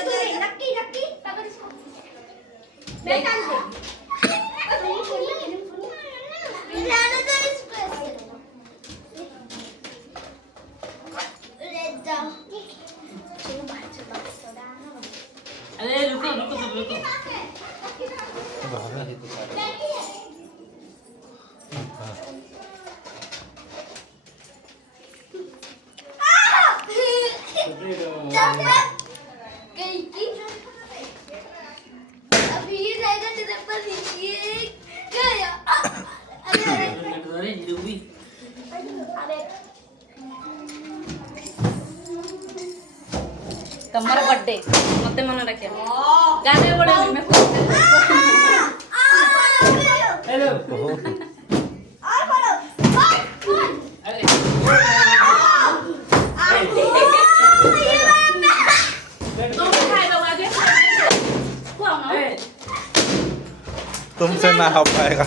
नक्की नक्की मैं डाल दे जाने दो इस पे ले जाओ अरे रुको रुको रुको अभी ये रहेगा तेरे पर ये गया अरे रुबी तमर बर्थडे मते मन रखे गाने बड़े मैं हेलो और बोलो अरे तुम खाए लोग आगे को ना तुमसे ना हो पाएगा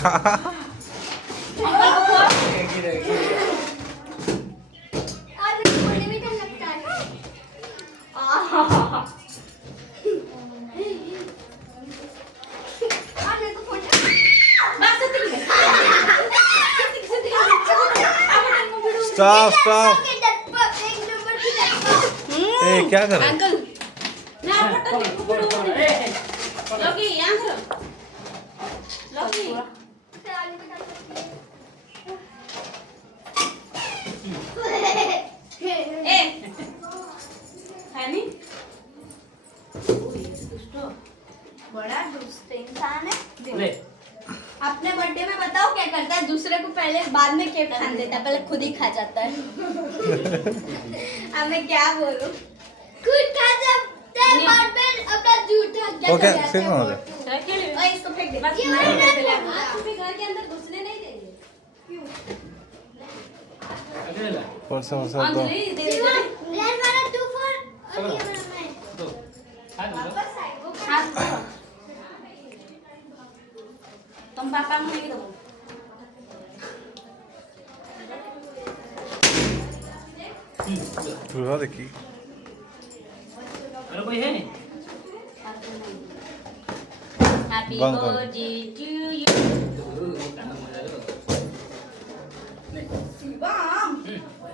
और फोड़ने में डर लगता है और मेरे को फोड़ बस ठीक है स्टॉप स्टॉप एक नंबर की डब्बा ए क्या कर रहे हो? अंकल ना पटल लगी यहां करो लगी ए खानी बड़ा दुष्ट इंसान है ले अपने बर्थडे में बताओ क्या करता है दूसरे को पहले बाद में केक खाने देता है पहले खुद ही खा जाता है अब मैं क्या बोलूं खुद खा जाता है बाद में अपना झूठा क्या ओके कर सिर्फ हो गया खेल ओए इसको फेंक दे बस ये नहीं वाला पहले आप भी घर के अंदर घुसने नहीं देंगे अगले ला परसों परसों तो अंजलि दे दे लेट वाला 2 4 और ये वाला मैं दो हां दो वापस आए वो हाथ दो तुम पापा को नहीं दो पूरा देखी अरे कोई है नहीं हैप्पी बंद कर। Birthday to you Shivam